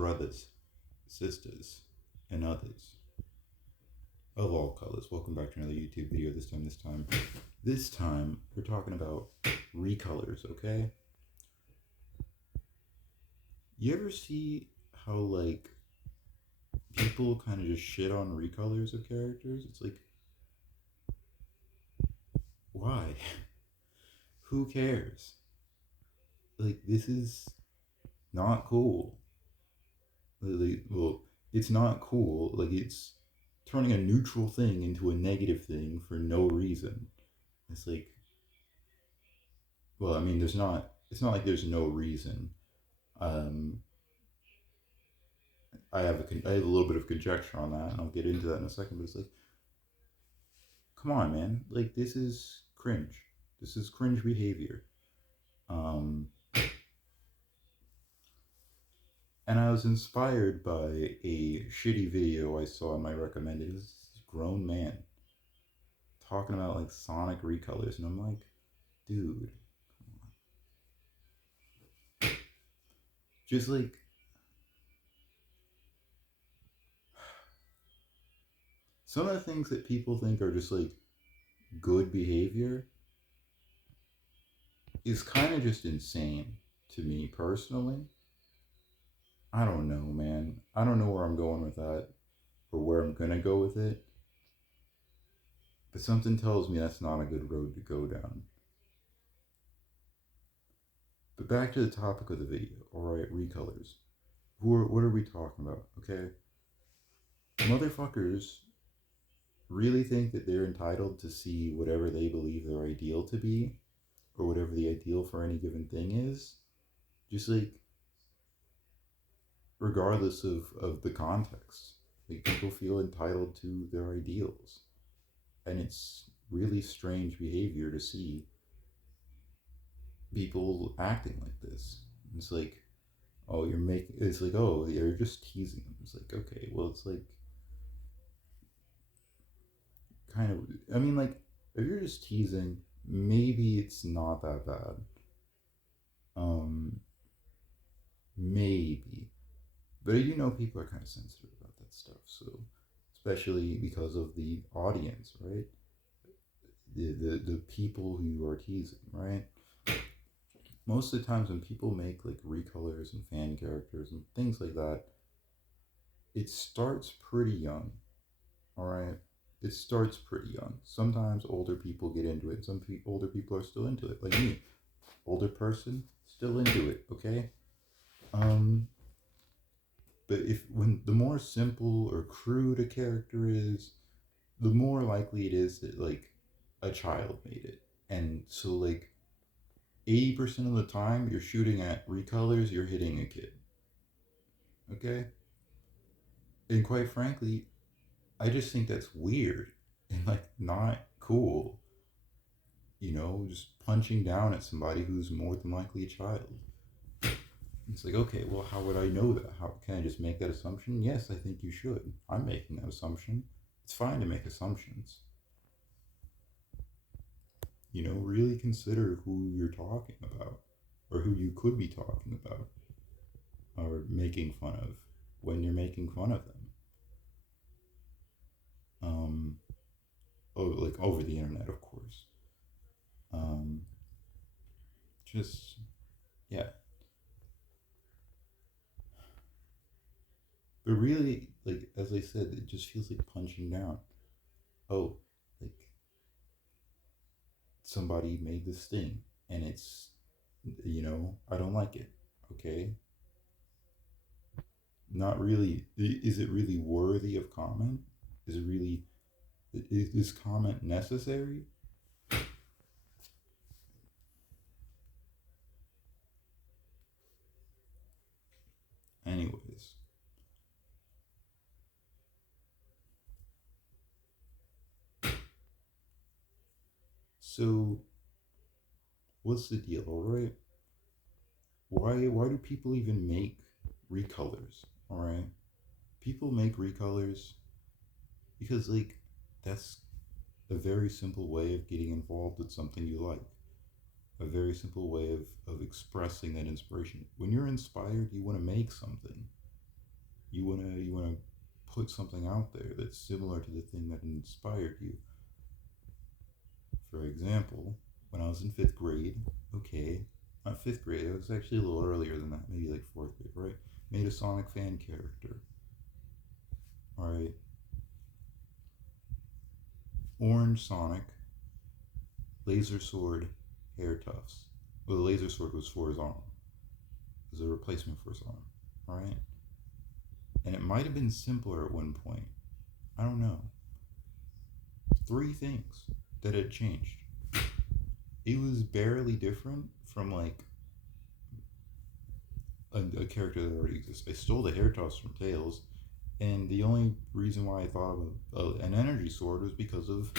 brothers, sisters, and others of all colors. Welcome back to another YouTube video. This time, we're talking about recolors, okay? You ever see how, like, people kind of just shit on recolors of characters? It's like, why? Who cares? Like, this is not cool. Well, it's not cool. Like, it's turning a neutral thing into a negative thing for no reason. It's like, well, I mean, it's not like there's no reason. Um, I have a little bit of conjecture on that, and I'll get into that in a second. But it's like, come on, man! Like, this is cringe. This is cringe behavior. Um, and I was inspired by a shitty video I saw in my recommended. It was this grown man talking about like Sonic recolors, and I'm like, dude, just like some of the things that people think are just like good behavior is kind of just insane to me personally. I don't know, man. I don't know where I'm going with that or where I'm gonna go with it, but something tells me that's not a good road to go down. But back to the topic of the video. All right, recolors. What are we talking about? Okay, motherfuckers really think that they're entitled to see whatever they believe their ideal to be, or whatever the ideal for any given thing is, just like regardless of the context. Like people feel entitled to their ideals. And it's really strange behavior to see people acting like this. It's like, oh, it's like, oh, you're just teasing them. It's like, okay, well, it's like, kind of, I mean, like, if you're just teasing, maybe it's not that bad. Um, maybe. But you know, people are kind of sensitive about that stuff. So, especially because of the audience, right? The people who you are teasing, right? Most of the times when people make like recolors and fan characters and things like that, it starts pretty young. All right, it starts pretty young. Sometimes older people get into it. Older people are still into it, like me, older person, still into it. Okay. Um, but if when the more simple or crude a character is, the more likely it is that like a child made it, and so like 80% of the time you're shooting at recolors, you're hitting a kid. Okay, and quite frankly, I just think that's weird and like not cool. You know, just punching down at somebody who's more than likely a child. It's like, okay, well, how would I know that? How can I just make that assumption? Yes, I think you should. I'm making that assumption. It's fine to make assumptions. You know, really consider who you're talking about or who you could be talking about or making fun of when you're making fun of them. Um, like over the internet, of course. Um, just yeah, but really, like as I said, it just feels like punching down. Oh, like somebody made this thing, and it's I don't like it. Okay, not really. Is it really worthy of comment? Is it really? Is this comment necessary? Anyways, so what's the deal? All right, why do people even make recolors? All right, people make recolors because like that's a very simple way of getting involved with something you like, a very simple way of expressing that inspiration. When you're inspired, you want to make something. You wanna put something out there that's similar to the thing that inspired you. For example, when I was in fifth grade, okay, not fifth grade, it was actually a little earlier than that, maybe like fourth grade, right? Made a Sonic fan character. Alright. Orange Sonic, laser sword, hair tufts. Well, the laser sword was for his arm. It was a replacement for his arm. Alright? And it might have been simpler at one point. I don't know. Three things that had changed. It was barely different from like a character that already exists. I stole the hair toss from Tails, and the only reason why I thought of an energy sword was because of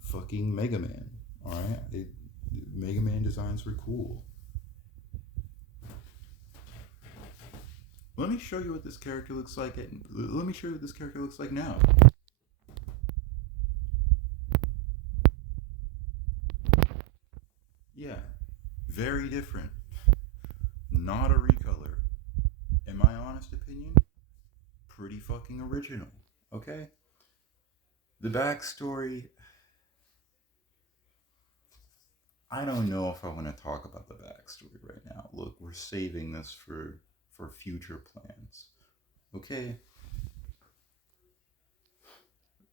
fucking Mega Man. Alright? Mega Man designs were cool. Let me show you what this character looks like. Let me show you what this character looks like now. Yeah, very different. Not a recolor. In my honest opinion, pretty fucking original. Okay? The backstory. I don't know if I want to talk about the backstory right now. Look, we're saving this for future plans. Okay?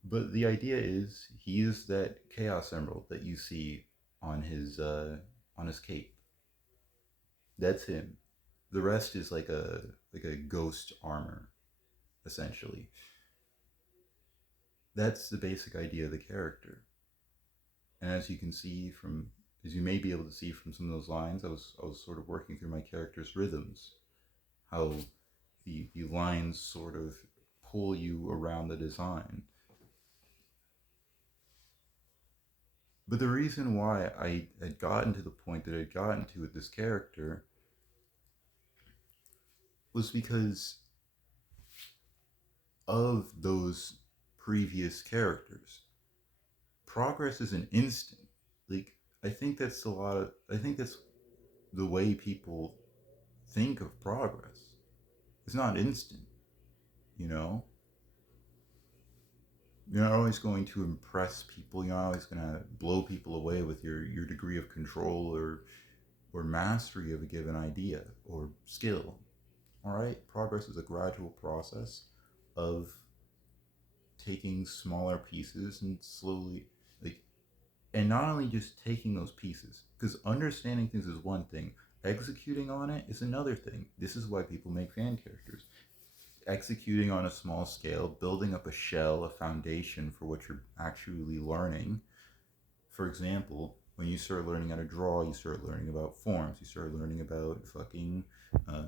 But the idea is he is that Chaos Emerald that you see on his cape. That's him. The rest is like a ghost armor, essentially. That's the basic idea of the character. And as you may be able to see from some of those lines, I was sort of working through my character's rhythms, how the lines sort of pull you around the design. But the reason why I had gotten to the point that I'd gotten to with this character was because of those previous characters. Progress is an instant. Like, I think that's the way people think of progress. It's not instant, you know? You're not always going to impress people. You're not always going to blow people away with your degree of control or mastery of a given idea or skill. All right? Progress is a gradual process of taking smaller pieces and slowly, like, and not only just taking those pieces, because understanding things is one thing, executing on it is another thing. This is why people make fan characters. Executing on a small scale, building up a shell, a foundation for what you're actually learning. For example, when you start learning how to draw, you start learning about forms, you start learning about fucking uh,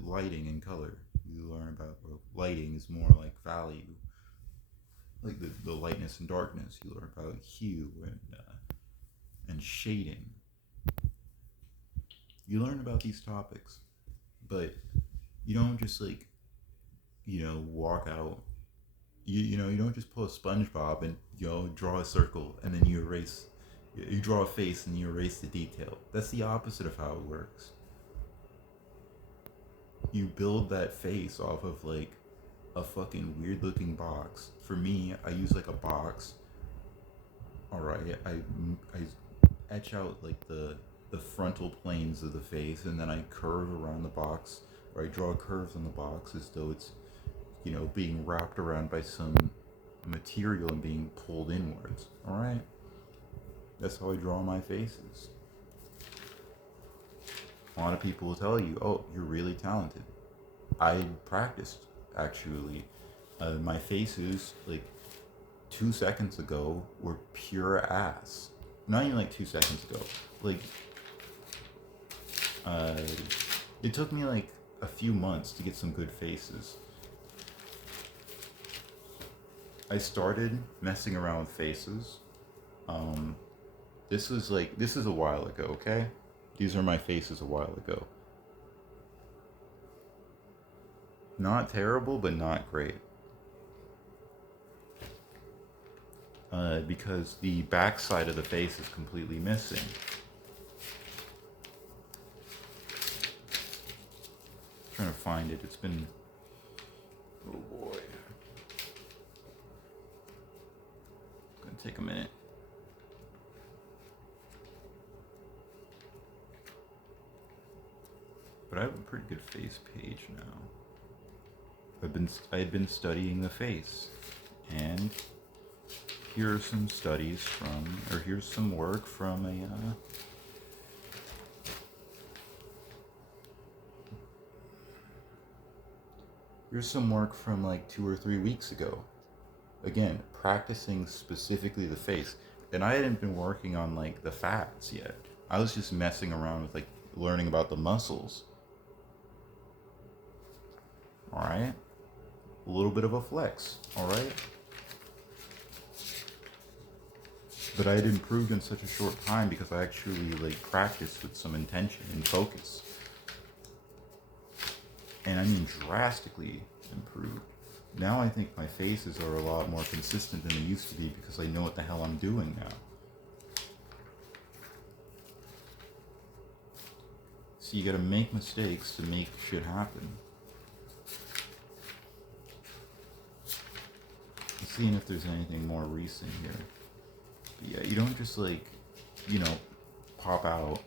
lighting and color. You learn about, well, lighting is more like value, like the lightness and darkness. You learn about hue and shading. You learn about these topics, but you don't just like, walk out. You don't just pull a SpongeBob and draw a circle and then you erase. You draw a face and you erase the detail. That's the opposite of how it works. You build that face off of like a fucking weird looking box. For me, I use like a box. All right, I etch out like the frontal planes of the face, and then I curve around the box, or I draw curves on the box as though it's being wrapped around by some material and being pulled inwards. All right, that's how I draw my faces. A lot of people will tell you, "Oh, you're really talented." I practiced actually. My faces like 2 seconds ago were pure ass. Not even like 2 seconds ago. Like, uh, it took me like a few months to get some good faces. I started messing around with faces. Um, this is a while ago, okay? These are my faces a while ago. Not terrible, but not great. Because the backside of the face is completely missing. I'm trying to find it. It's been Oh boy. It's gonna take a minute. But I have a pretty good face page now. I had been studying the face, and here are some studies from, or here's some work from here's some work from like 2 or 3 weeks ago. Again, practicing specifically the face, and I hadn't been working on like the fats yet. I was just messing around with like learning about the muscles. All right, a little bit of a flex. All right. But I had improved in such a short time because I actually like practiced with some intention and focus. And I mean drastically improved. Now I think my faces are a lot more consistent than they used to be because I know what the hell I'm doing now. So you gotta make mistakes to make shit happen. I'm seeing if there's anything more recent here. But yeah, you don't just like, pop out.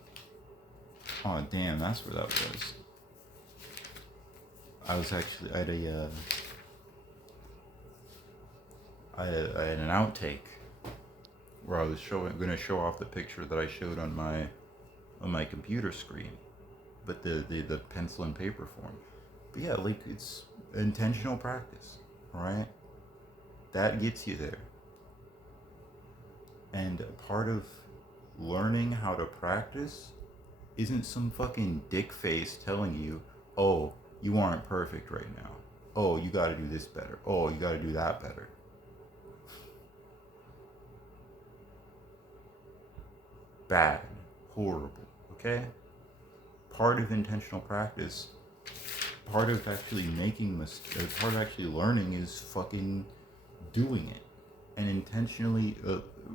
Oh damn, that's where that was. I was actually I had an outtake where I was going to show off the picture that I showed on my computer screen, but the pencil and paper form. But yeah, like it's intentional practice, right? That gets you there. And part of learning how to practice isn't some fucking dick face telling you, oh, you aren't perfect right now. Oh, you gotta do this better. Oh, you gotta do that better. Bad. Horrible. Okay? Part of intentional practice, part of actually part of actually learning is fucking doing it. And intentionally,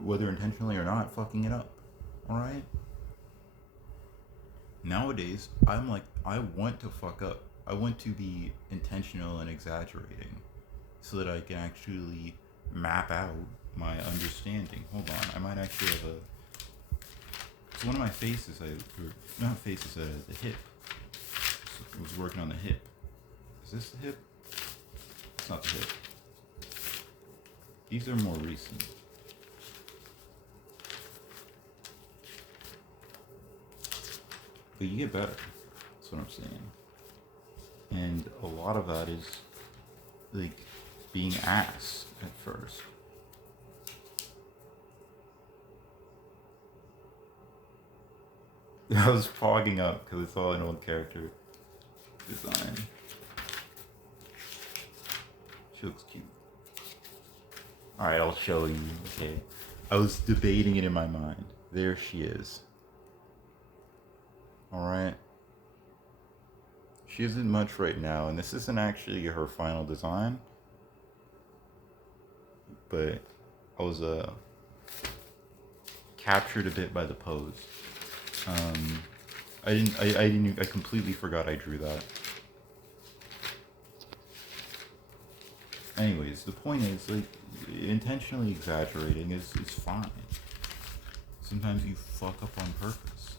whether intentionally or not, fucking it up. Alright? Nowadays, I'm like, I want to fuck up. I want to be intentional and exaggerating so that I can actually map out my understanding. Hold on, I might actually have a. It's one of my faces. Not faces. The hip. So I was working on the hip. Is this the hip? It's not the hip. These are more recent. But you get better. That's what I'm saying. And a lot of that is like being ass at first. I was fogging up because it's all an old character design. She looks cute. Alright, I'll show you. Okay. I was debating it in my mind. There she is. Alright. She isn't much right now, and this isn't actually her final design. But I was captured a bit by the pose. I completely forgot I drew that. Anyways, the point is, like, intentionally exaggerating is fine. Sometimes you fuck up on purpose.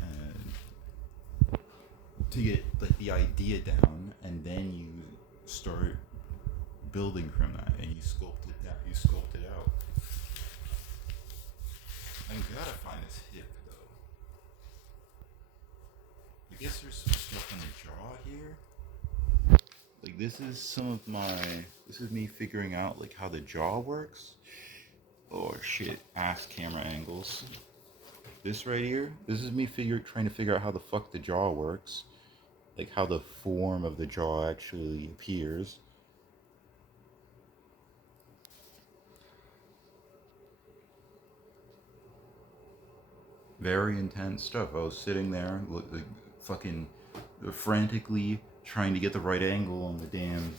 And to get, like, the idea down, and then you start building from that, and you sculpt it down. You sculpt it out. I gotta find this hip, though. I guess there's some stuff on the jaw here. Like this is me figuring out like how the jaw works. Oh shit, ass camera angles. This right here, this is me trying to figure out how the fuck the jaw works. Like how the form of the jaw actually appears. Very intense stuff. I was sitting there, like, fucking frantically trying to get the right angle on the damn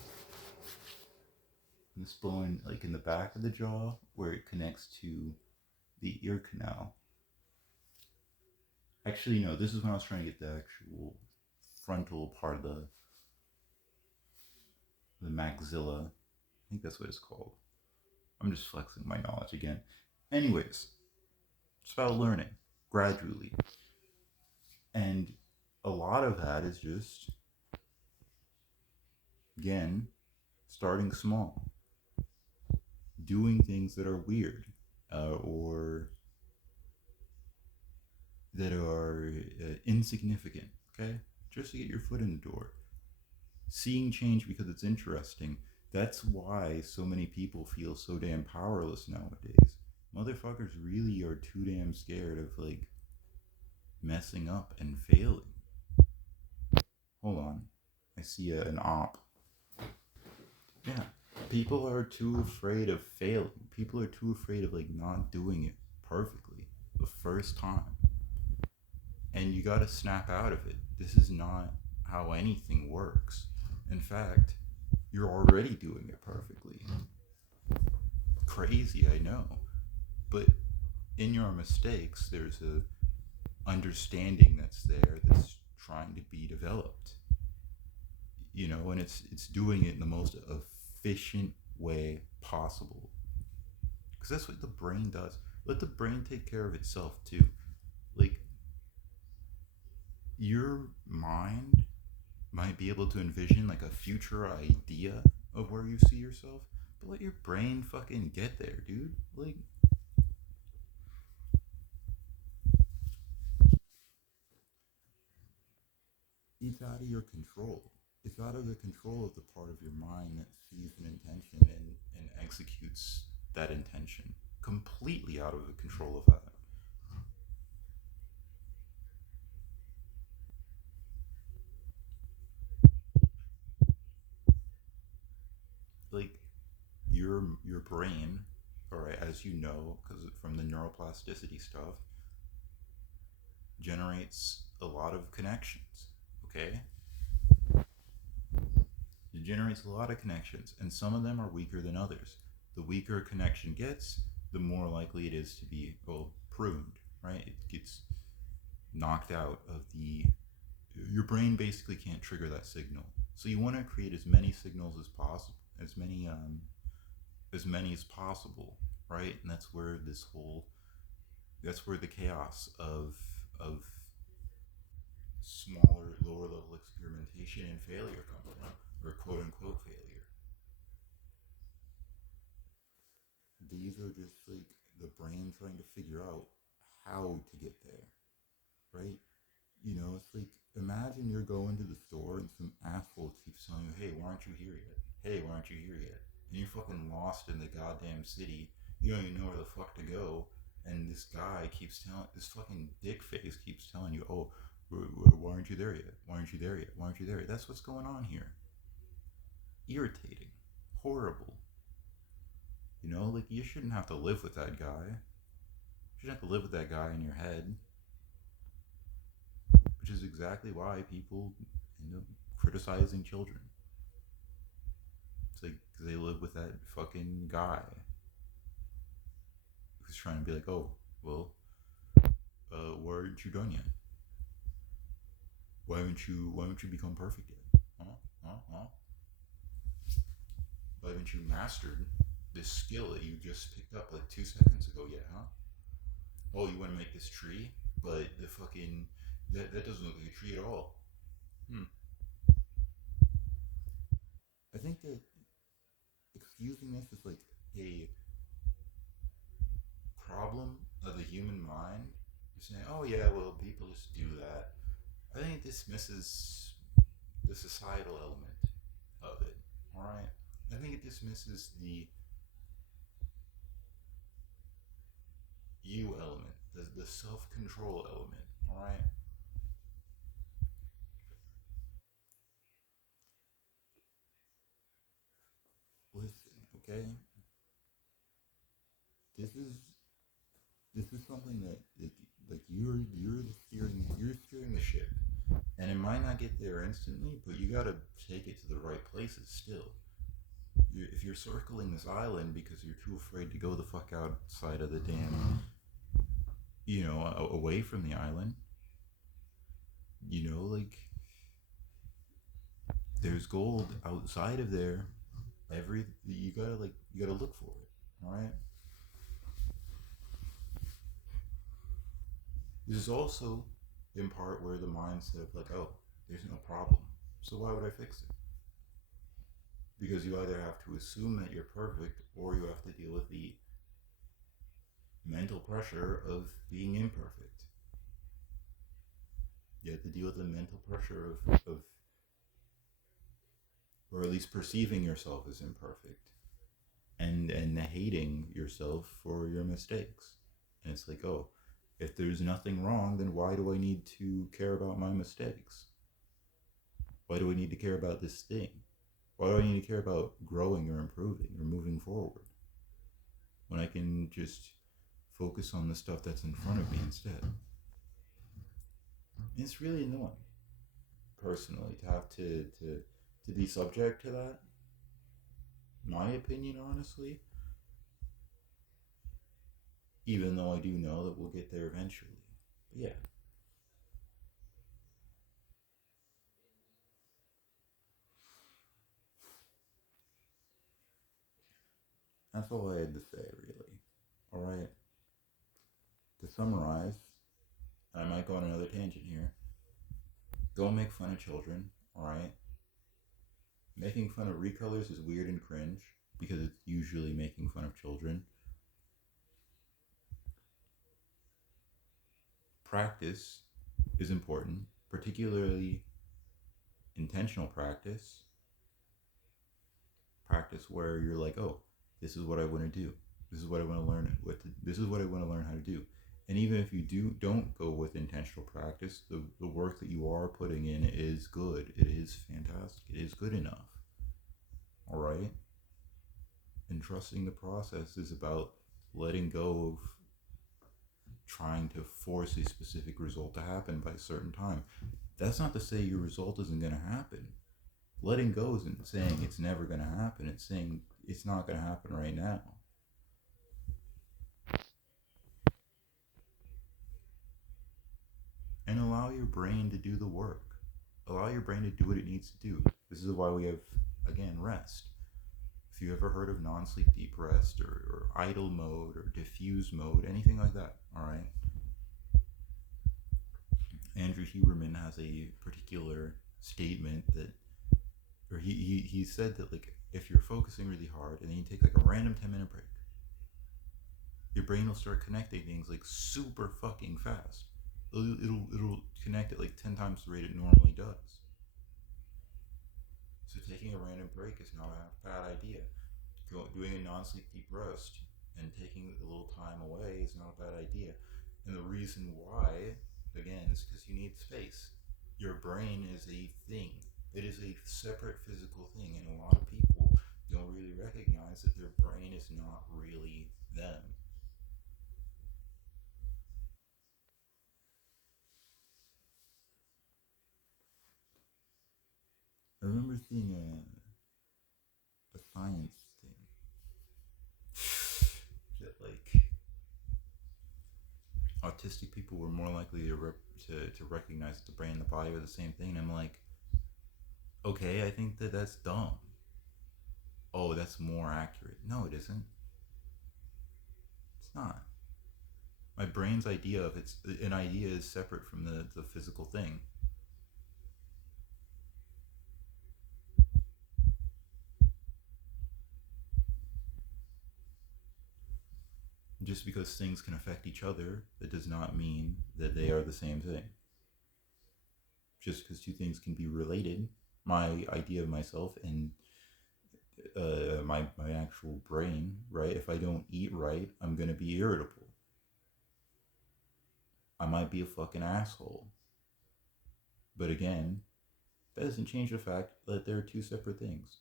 this bone, like in the back of the jaw, where it connects to the ear canal. Actually, no, this is when I was trying to get the actual frontal part of the maxilla. I think that's what it's called. I'm just flexing my knowledge again. Anyways, it's about learning gradually. And a lot of that is just, again, starting small, doing things that are weird or that are insignificant, okay? Just to get your foot in the door. Seeing change because it's interesting. That's why so many people feel so damn powerless nowadays. Motherfuckers really are too damn scared of like messing up and failing. Hold on. I see an op. Yeah. People are too afraid of failing. People are too afraid of like not doing it perfectly the first time. And you gotta snap out of it. This is not how anything works. In fact, you're already doing it perfectly. Crazy, I know. But in your mistakes, there's a understanding that's there that's trying to be developed. And it's doing it in the most efficient way possible. Because that's what the brain does. Let the brain take care of itself too. Like your mind might be able to envision like a future idea of where you see yourself, but let your brain fucking get there, dude. Like it's out of your control. It's out of the control of the part of your mind that sees an intention and executes that intention. Completely out of the control of that. Like your brain, all right, as you know, because from the neuroplasticity stuff, generates a lot of connections. Okay, it generates a lot of connections, and some of them are weaker than others. The weaker a connection gets, the more likely it is to be pruned. Right, it gets knocked out of the. Your brain basically can't trigger that signal, so you want to create as many signals as possible, as many as possible, right? And that's where the chaos of smaller, lower level experimentation and failure come from, or quote unquote failure. These are just like the brain trying to figure out how to get there, right? It's like imagine you're going to the store and some asshole keeps telling you, "Hey, why aren't you here yet? Hey, why aren't you here yet?" And you're fucking lost in the goddamn city. You don't even know where the fuck to go. And this fucking dick face keeps telling you, "Oh, why aren't you there yet? Why aren't you there yet? Why aren't you there yet?" That's what's going on here. Irritating, horrible. Like you shouldn't have to live with that guy. You shouldn't have to live with that guy in your head. Which is exactly why people end up criticizing children. It's like because they live with that fucking guy who's trying to be like, oh, well, why aren't you done yet? Why haven't you become perfect yet? Huh? Huh? Huh? Why haven't you mastered this skill that you just picked up like 2 seconds ago yet? Huh? Oh, you want to make this tree, but the fucking that doesn't look like a tree at all. Hmm. I think that excusing this is like a problem of the human mind. You're saying, oh yeah, well, people just do that. I think it dismisses the societal element of it. All right. I think it dismisses the you element, the self control element. All right. Listen, okay. This is this is something that like you're steering the ship, and it might not get there instantly, but you gotta take it to the right places still. If you're circling this island because you're too afraid to go the fuck outside of the dam, away from the island, like there's gold outside of there. You gotta look for it. All right. This is also in part where the mindset of like, oh, there's no problem, so why would I fix it? Because you either have to assume that you're perfect, or you have to deal with the mental pressure of being imperfect. You have to deal with the mental pressure of or at least perceiving yourself as imperfect, and hating yourself for your mistakes. And it's like, oh, if there's nothing wrong, then why do I need to care about my mistakes? Why do I need to care about this thing? Why do I need to care about growing or improving or moving forward when I can just focus on the stuff that's in front of me instead? It's really annoying, personally, to have to be subject to that. My opinion, honestly, even though I do know that we'll get there eventually. But yeah, that's all I had to say, really. All right, to summarize, and I might go on another tangent here. Don't make fun of children, all right? Making fun of recolors is weird and cringe because it's usually making fun of children. Practice is important, particularly intentional practice. Practice where you're like, oh, this is what I want to do. This is what I want to learn. This is what I want to learn how to do. And even if you don't go with intentional practice, the work that you are putting in is good. It is fantastic. It is good enough. All right. And trusting the process is about letting go of trying to force a specific result to happen by a certain time. That's not to say your result isn't going to happen. Letting go isn't saying it's never going to happen. It's saying it's not going to happen right now. And allow your brain to do the work. Allow your brain to do what it needs to do. This is why we have, again, rest. If you ever heard of non-sleep deep rest or idle mode or diffuse mode, anything like that, all right? Andrew Huberman has a particular statement that, or he said that, like, if you're focusing really hard and then you take like a random 10-minute break, your brain will start connecting things like super fucking fast. It'll connect at like 10 times the rate it normally does. So taking a random break is not a bad idea. Doing a non-sleep deep rest and taking a little time away is not a bad idea. And the reason why, again, is because you need space. Your brain is a thing. It is a separate physical thing, and a lot of people don't really recognize that their brain is not really them. I remember seeing a science thing that like autistic people were more likely to recognize that the brain and the body are the same thing. And I'm like, okay, I think that that's dumb. Oh, that's more accurate. No, it isn't. It's not. My brain's idea of it's an idea is separate from the physical thing. Just because things can affect each other, that does not mean that they are the same thing. Just because two things can be related, my idea of myself and my actual brain, right? If I don't eat right, I'm gonna be irritable. I might be a fucking asshole. But again, that doesn't change the fact that they're two separate things.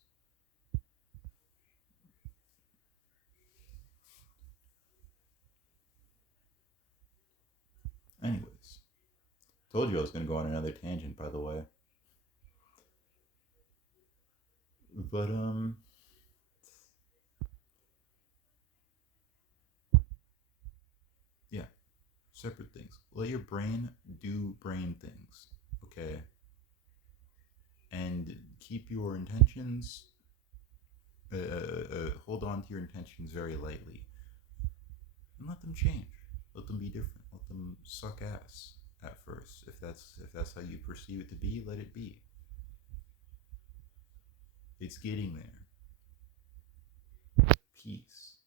Anyways, told you I was gonna go on another tangent, by the way. But yeah, separate things. Let your brain do brain things, okay? And keep your intentions, hold on to your intentions very lightly, and let them change. Let them be different. Let them suck ass at first. If that's how you perceive it to be, let it be. It's getting there. Peace.